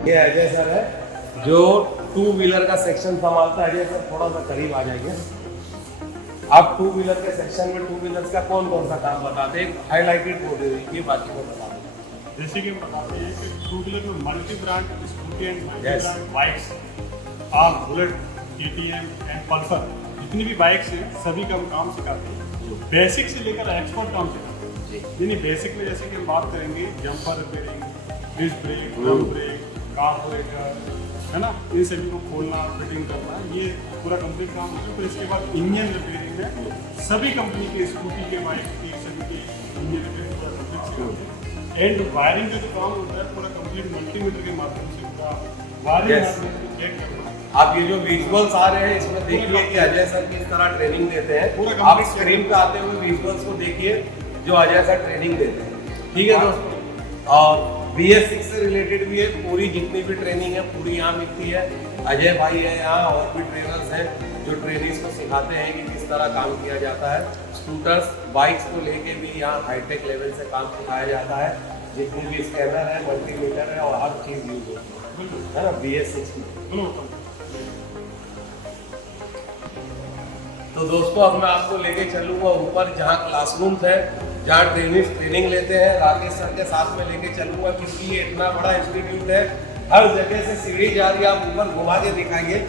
ये अजय सर है जो 2 व्हीलर का सेक्शन संभालता है। अजय सर थोड़ा सा करीब आ जाइए। आप 2 व्हीलर के सेक्शन में 2 व्हीलर्स का कौन कौन सा काम बताते हैं, हाईलाइटेड बोल ये बाकी को बता दें। जैसे कि बताते हैं कि 2 व्हीलर में multi brand scooty and multi brand bikes, आर बुलेट, KTM एंड पल्सर, जितनी भी बाइक्स हैं सभी का हम काम सिखाते हैं, बेसिक से लेकर एक्सपर्ट काम सिखाते हैं। यानी बेसिक में जैसे कि हम बात करेंगे jumper repairing, disc brake, drum brake, carburettor, है ना, इन सभी को खोलना, फिटिंग करना, ये पूरा कंप्लीट काम होता है। तो इसके बाद इंजन रिपेयरिंग में सभी कंपनी के स्कूटी के, बाइक के, सभी के इंजन रिपेयरिंग पूरा कंप्लीट सिखाते हैं। एंड वायरिंग का जो काम होता है पूरा कंप्लीट मल्टीमीटर के माध्यम से पूरा वायरिंग चेक करना। आप ये जो विजुअल्स आ रहे हैं इसमें देखिए कि अजय सर किस तरह ट्रेनिंग देते हैं। आप स्क्रीन पे आते हुए विजुअल्स को देखिए जो अजय सर ट्रेनिंग देते हैं। ठीक है दोस्तों, और BS6 से रिलेटेड भी है, पूरी जितनी भी ट्रेनिंग है पूरी यहाँ मिलती है। अजय भाई है यहाँ, और भी ट्रेनर्स हैं जो ट्रेनिंग्स को सिखाते हैं कि किस तरह काम किया जाता है। स्कूटर्स, बाइक्स को लेके भी यहाँ हाईटेक लेवल से काम सिखाया जाता है। जितनी भी स्कैनर है, मल्टीमीटर है और हर चीज़ यूज होती है ना BS6 में। तो दोस्तों अब मैं आपको लेके चलूँगा ऊपर जहाँ क्लासरूम्स है, जहाँ ट्रेनिंग लेते हैं। राकेश सर के साथ में लेके चलूँगा क्योंकि ये इतना बड़ा इंस्टीट्यूट है, हर जगह से सीढ़ी जा रही है। आप ऊपर घुमा के दिखाएंगे।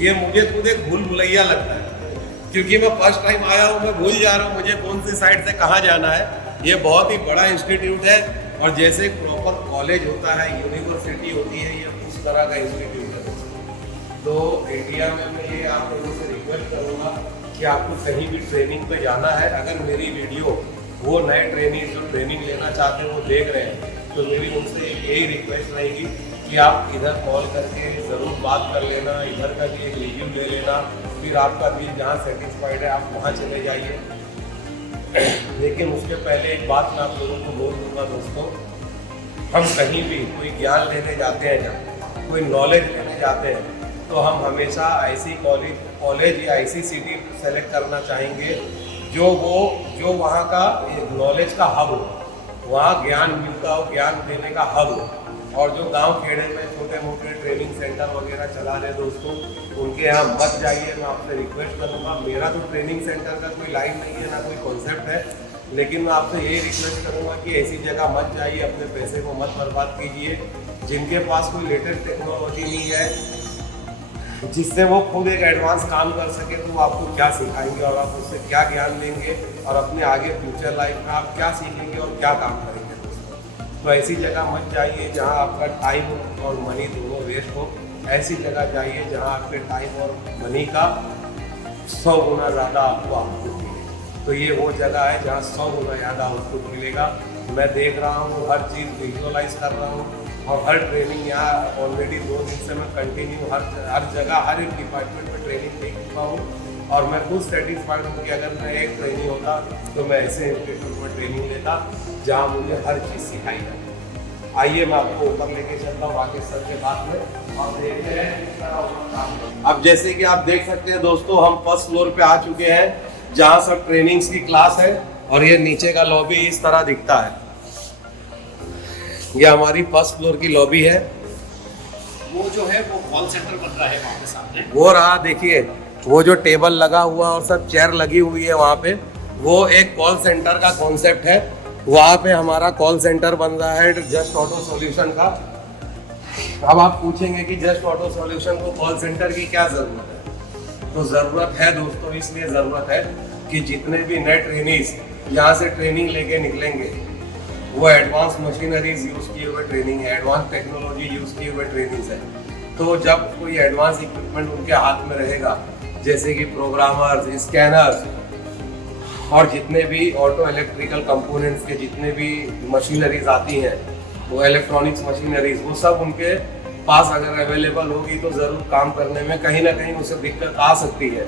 ये मुझे खुद एक भूल भुलैया लगता है क्योंकि मैं फर्स्ट टाइम आया हूँ, मैं भूल जा रहा हूँ मुझे कौन सी साइड से कहाँ जाना है। ये बहुत ही बड़ा इंस्टीट्यूट है और जैसे प्रॉपर कॉलेज होता है, यूनिवर्सिटी होती है, ये उस तरह का इंस्टीट्यूट है। तो इंडिया में मैं ये आप लोगों से रिक्वेस्ट करूँगा कि आपको कहीं भी ट्रेनिंग पे जाना है, अगर मेरी वीडियो वो नए ट्रेनिंग जो ट्रेनिंग लेना चाहते हैं वो देख रहे हैं, तो मेरी उनसे यही रिक्वेस्ट रहेगी कि आप इधर कॉल करके ज़रूर बात कर लेना, इधर का भी एक रिव्यू ले लेना, फिर आपका दिल जहाँ सेटिस्फाइड है आप वहाँ चले जाइए। लेकिन उसके पहले एक बात मैं आप लोगों को बोल दूँगा दोस्तों, हम कहीं भी कोई ज्ञान लेने जाते हैं, जब कोई नॉलेज लेने जाते हैं, तो हम हमेशा ऐसी कॉलेज या ऐसी सिटी सेलेक्ट करना चाहेंगे जो वहाँ का नॉलेज का हब हो, वहाँ ज्ञान मिलता हो, ज्ञान देने का हब हो। और जो गांव खेड़े में छोटे मोटे ट्रेनिंग सेंटर वगैरह चला रहे दोस्तों, उनके यहाँ मत जाइए। मैं आपसे रिक्वेस्ट करूँगा, मेरा तो ट्रेनिंग सेंटर का कोई लाइन नहीं है, ना कोई कॉन्सेप्ट है, लेकिन मैं आपसे यही रिक्वेस्ट करूँगा कि ऐसी जगह मत जाइए, अपने पैसे को मत बर्बाद कीजिए। जिनके पास कोई लेटेस्ट टेक्नोलॉजी नहीं है जिससे वो खुद एक एडवांस काम कर सके, तो वो आपको क्या सिखाएंगे और आप उससे क्या ज्ञान लेंगे और अपने आगे फ्यूचर लाइफ में आप क्या सीखेंगे और क्या काम करेंगे दोस्तों। तो ऐसी जगह मत जाइए जहां आपका टाइम और मनी दोनों वेस्ट हो। ऐसी जगह जाइए जहां आपके टाइम और मनी का 100 गुना ज़्यादा आपको आउटपुट मिले। तो ये वो जगह है जहाँ 100 गुना ज़्यादा आउटपुट मिलेगा। मैं देख रहा हूँ, हर चीज़ विजुअलाइज कर रहा हूँ और हर ट्रेनिंग यहाँ ऑलरेडी 2 दिन से मैं कंटिन्यू हर जगह हर एक डिपार्टमेंट में ट्रेनिंग दे चुका हूँ और मैं खुद सेटिस्फाइड हूँ कि अगर मैं एक ट्रेनिंग होता तो मैं ऐसे इंस्टीट्यूट में ट्रेनिंग लेता जहाँ मुझे हर चीज़ सिखाई जाती। आइए मैं आपको ऊपर लेके चलता हूँ राकेश सर के साथ में और देखते हैं। अब जैसे कि आप देख सकते हैं दोस्तों, हम फर्स्ट फ्लोर पे आ चुके हैं जहाँ सब ट्रेनिंग्स की क्लास है और ये नीचे का लॉबी इस तरह दिखता है। ये हमारी फर्स्ट फ्लोर की लॉबी है। वो जो है वो कॉल सेंटर बन रहा है वहाँ पे सामने, वो रहा देखिए, वो जो टेबल लगा हुआ और सब चेयर लगी हुई है वहाँ पे, वो एक कॉल सेंटर का कॉन्सेप्ट है। वहाँ पे हमारा कॉल सेंटर बन रहा है जस्ट ऑटो सॉल्यूशन का। अब आप पूछेंगे कि जस्ट ऑटो सॉल्यूशन को कॉल सेंटर की क्या ज़रूरत है? तो ज़रूरत है दोस्तों, इसलिए ज़रूरत है कि जितने भी नए ट्रेनीज यहाँ से ट्रेनिंग लेके निकलेंगे वो एडवांस मशीनरीज यूज़ किए हुए ट्रेनिंग है, एडवांस टेक्नोलॉजी यूज़ किए हुए ट्रेनिंग्स है। तो जब कोई एडवांस इक्विपमेंट उनके हाथ में रहेगा, जैसे कि प्रोग्रामर्स, स्कैनर्स और जितने भी ऑटो इलेक्ट्रिकल कंपोनेंट्स के जितने भी मशीनरीज आती हैं, वो इलेक्ट्रॉनिक्स मशीनरीज, वो सब उनके पास अगर अवेलेबल होगी तो ज़रूर काम करने में कहीं ना कहीं उसे दिक्कत आ सकती है।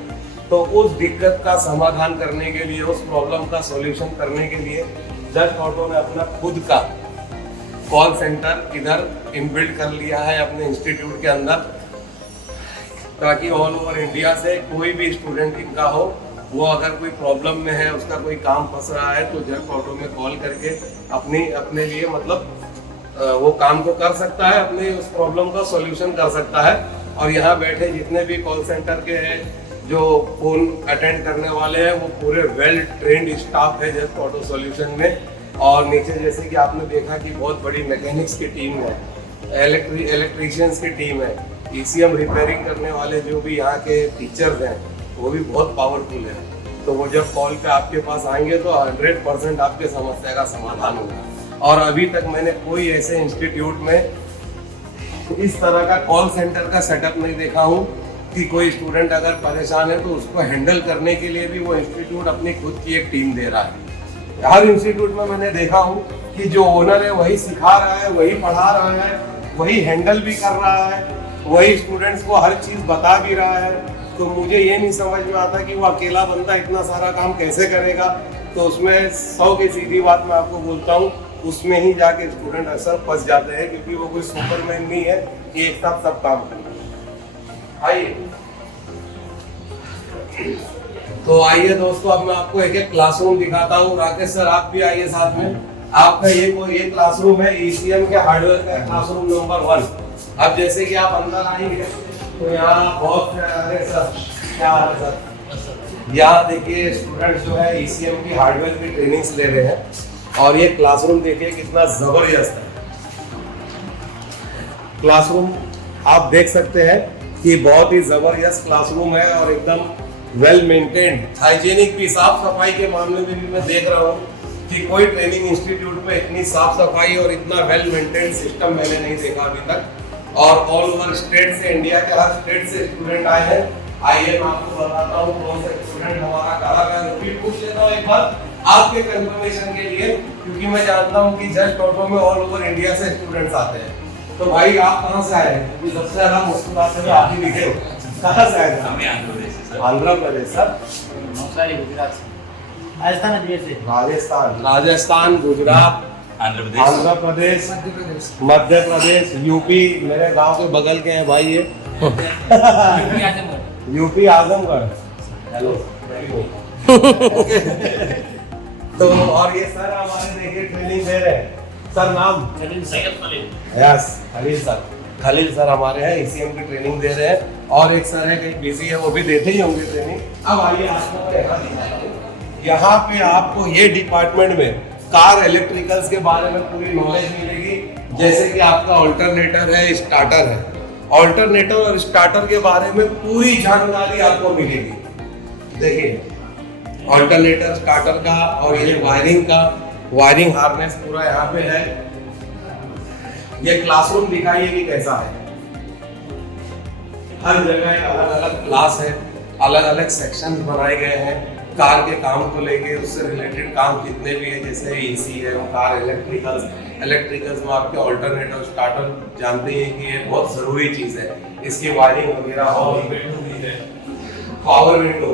तो उस दिक्कत का समाधान करने के लिए, उस प्रॉब्लम का सॉल्यूशन करने के लिए जस्ट ऑटो ने अपना खुद का कॉल सेंटर इधर इनबिल्ड कर लिया है अपने इंस्टीट्यूट के अंदर, ताकि ऑल ओवर इंडिया से कोई भी स्टूडेंट इनका हो, वो अगर कोई प्रॉब्लम में है, उसका कोई काम फंस रहा है, तो जस्ट ऑटो में कॉल करके अपने लिए मतलब वो काम को कर सकता है, अपने उस प्रॉब्लम का सॉल्यूशन कर सकता है। और यहाँ बैठे जितने भी कॉल सेंटर के हैं जो फोन अटेंड करने वाले हैं वो पूरे वेल ट्रेंड स्टाफ है जस्ट ऑटो सॉल्यूशन में। और नीचे जैसे कि आपने देखा कि बहुत बड़ी मैकेनिक्स की टीम है, इलेक्ट्रीशियंस की टीम है, ECM रिपेयरिंग करने वाले जो भी यहाँ के टीचर्स हैं वो भी बहुत पावरफुल है। तो वो जब कॉल पे आपके पास आएंगे तो 100% आपके समस्या का समाधान होगा। और अभी तक मैंने कोई ऐसे इंस्टीट्यूट में इस तरह का कॉल सेंटर का सेटअप नहीं देखा हूँ कि कोई स्टूडेंट अगर परेशान है तो उसको हैंडल करने के लिए भी वो इंस्टीट्यूट अपनी खुद की एक टीम दे रहा है। हर इंस्टीट्यूट में मैंने देखा हूँ कि जो ओनर है वही सिखा रहा है, वही पढ़ा रहा है, वही हैंडल भी कर रहा है, वही स्टूडेंट्स को हर चीज़ बता भी रहा है। तो मुझे ये नहीं समझ में आता कि वो अकेला बंदा इतना सारा काम कैसे करेगा। तो उसमें 100 की सीधी बात मैं आपको बोलता हूँ, उसमें ही जाके स्टूडेंट अक्सर फंस जाते हैं क्योंकि वो कोई सुपरमैन नहीं है कि एक साथ सब काम करें। आइए तो आइए दोस्तों, अब मैं आपको एक एक क्लासरूम दिखाता हूँ। राकेश सर आप भी आइए साथ में। आपका ये क्लासरूम है ECM के हार्डवेयर का क्लासरूम नंबर 1। अब जैसे कि आप अंदर आएंगे तो यहाँ बहुत सारे सर क्या हाल है सर, यहाँ देखिए स्टूडेंट्स जो है ECM की हार्डवेयर की ट्रेनिंग्स ले रहे हैं। और ये क्लासरूम देखिए कितना जबरदस्त है। क्लासरूम आप देख सकते हैं कि बहुत ही जबरदस्त क्लासरूम है और एकदम वेल मेंटेन्ड, हाइजीनिक भी, साफ सफाई के मामले में भी मैं देख रहा हूँ कि कोई ट्रेनिंग इंस्टीट्यूट में इतनी साफ सफाई और इतना वेल मेंटेन्ड सिस्टम मैंने नहीं देखा अभी तक। और ऑल ओवर स्टेट से, इंडिया के हर स्टेट से स्टूडेंट आए हैं। आइए मैं आपको बताता हूँ कौन सा स्टूडेंट हमारा कहाँ का। रिपीट पूछ लेता हूँ एक बार आपके कंफर्मेशन के लिए, क्योंकि मैं जानता हूँ कि जस्ट ऑटो में ऑल ओवर इंडिया से स्टूडेंट्स आते हैं। तो भाई आप कहाँ से आए हैं? क्योंकि सबसे ज्यादा मुस्कुराते हुए आप ही दिखे हो। कहाँ से आए थे? आंध्र प्रदेश सर, गुजरात से, राजस्थान, गुजरात, आंध्र प्रदेश, मध्य प्रदेश, यूपी, मेरे गांव के बगल के हैं भाई ये। यूपी आजमगढ़। हेलो तो और ये सर हमारे देखिए ट्रेनिंग दे रहे हैं। सर नाम? Yes Khalil sir. Khalil sir हमारे हैं, ECM की ट्रेनिंग दे रहे हैं। और एक सर है कहीं बिजी है, वो भी देते ही होंगे ट्रेनिंग। अब आइए आपको यहाँ पे आपको ये डिपार्टमेंट में कार इलेक्ट्रिकल्स के बारे में पूरी नॉलेज मिलेगी। जैसे कि आपका ऑल्टरनेटर है, स्टार्टर है, ऑल्टरनेटर और स्टार्टर के बारे में पूरी जानकारी आपको मिलेगी। देखिए ऑल्टरनेटर, स्टार्टर का, और ये वायरिंग का, वायरिंग हार्नेस पूरा यहाँ पे है। ये क्लासरूम दिखाइए कि कैसा है। हर जगह एक अलग अलग क्लास है, अलग अलग सेक्शंस बनाए गए हैं कार के काम को लेके, उससे रिलेटेड काम जितने भी है, जैसे ECM, कार इलेक्ट्रिकल्स में आपके ऑल्टरनेटर, स्टार्टर जानते हैं कि ये बहुत ज़रूरी चीज़ है। इसकी वायरिंग वगैरह और पावर विंडो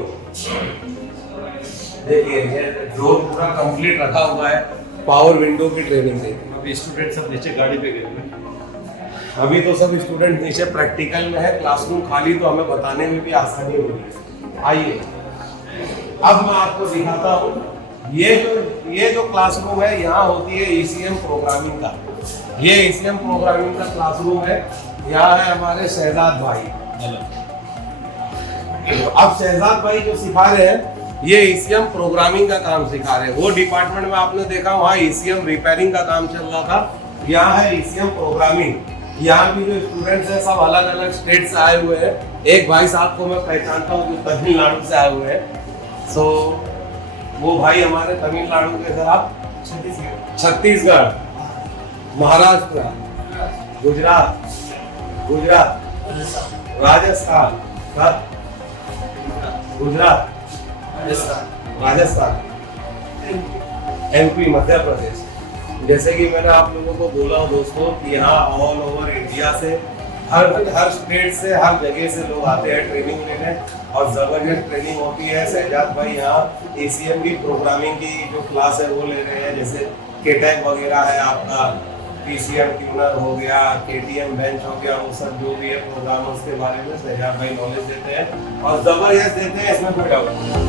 देखिए, ये डोर पूरा कंप्लीट रखा हुआ है। पावर विंडो की ट्रेनिंग देखिए। अभी स्टूडेंट सब नीचे गाड़ी पे गए हुए। अभी तो सब स्टूडेंट नीचे प्रैक्टिकल में है, क्लासरूम खाली, तो हमें बताने में भी आसानी होगी। आइए अब मैं आपको दिखाता हूँ ये जो क्लासरूम है, यहाँ होती है ECM प्रोग्रामिंग का। ये ECM प्रोग्रामिंग का क्लासरूम है। यहाँ है हमारे शहजाद भाई। अब शहजाद भाई जो सिखा रहे हैं ये ECM प्रोग्रामिंग का काम सिखा रहे हैं। वो डिपार्टमेंट में आपने देखा वहाँ ECM रिपेयरिंग का काम चल रहा था। यहाँ है ECM प्रोग्रामिंग। यहाँ भी जो स्टूडेंट्स हैं सब अलग अलग स्टेट से आए हुए हैं। एक भाई साहब को मैं पहचानता हूँ जो तमिलनाडु से आए हुए हैं। सो वो भाई हमारे तमिलनाडु के, सर आप? छत्तीसगढ़, महाराष्ट्र, गुजरात, राजस्थान, गुजरात, राजस्थान, MP, मध्य प्रदेश। जैसे कि मैंने आप लोगों को बोला दोस्तों कि यहाँ ऑल ओवर इंडिया से, हर स्टेट से, हर जगह से लोग आते हैं ट्रेनिंग लेने और जबरदस्त ट्रेनिंग होती है। शहजाद भाई यहाँ ECM की प्रोग्रामिंग की जो क्लास है वो ले रहे हैं। जैसे KTAG वगैरह है आपका, PCM ट्यूनर हो गया, KTM बेंच हो गया, वो सब जो भी है प्रोग्रामर्स के बारे में शहजाद भाई नॉलेज देते हैं और जबरदस्त देते हैं, इसमें कोई डाउट नहीं।